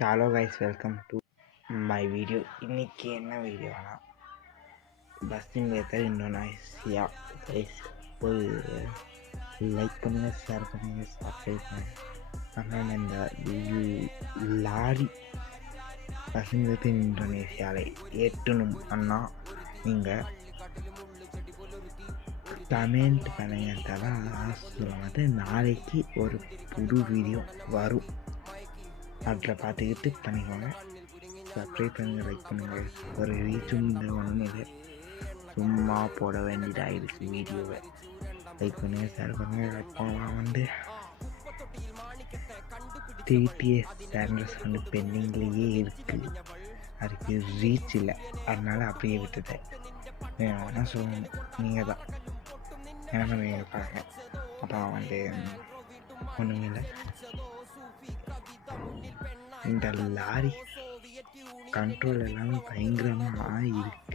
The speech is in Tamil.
Hello guys, welcome to my video. இன்றைக்கி என்ன வீடியோனா பஸ் சிமுலேட்டர் இந்தோனேசியா. கைஸ் போய் லைக் பண்ணுங்கள், ஷேர் பண்ணுங்கள், சப்ஸ்கிரைப் பண்ணுங்கள். இந்த லாரி பஸ் சிமுலேட்டர் இந்தோனேசியாவில் ஏற்றணும் அண்ணா நீங்கள் கமெண்ட் பண்ணுங்க. தவிர நாளைக்கு ஒரு புது வீடியோ வரும், அதில் பார்த்துக்கிட்டு பண்ணிக்கோங்க. சப்ஸ்கிரைப் பண்ணுங்கள், லைக் பண்ணுங்கள். ஒரு ரீச்சும் இல்லை, ஒன்றும் இல்லை, சும்மா போட வேண்டியதாக இருக்குது வீடியோவை. லைக் பண்ணுங்கள், ஷேர் பண்ணுங்கள். அப்போலாம் டிடிஎஸ் சேனல்ஸ் பெண்டிங்லேயே இருக்குது, அதுக்கு ரீச் இல்லை, அதனால் அப்படியே விட்டுட்டேன். என்ன சொல்லணும், நீங்கள் தான் என்ன பண்ணுவீங்க பாருங்கள். அப்புறம் ஒன்றுமே இல்லை. இந்த லாரி கண்ட்ரோல் எல்லாமே பயங்கரமாக இருக்குது.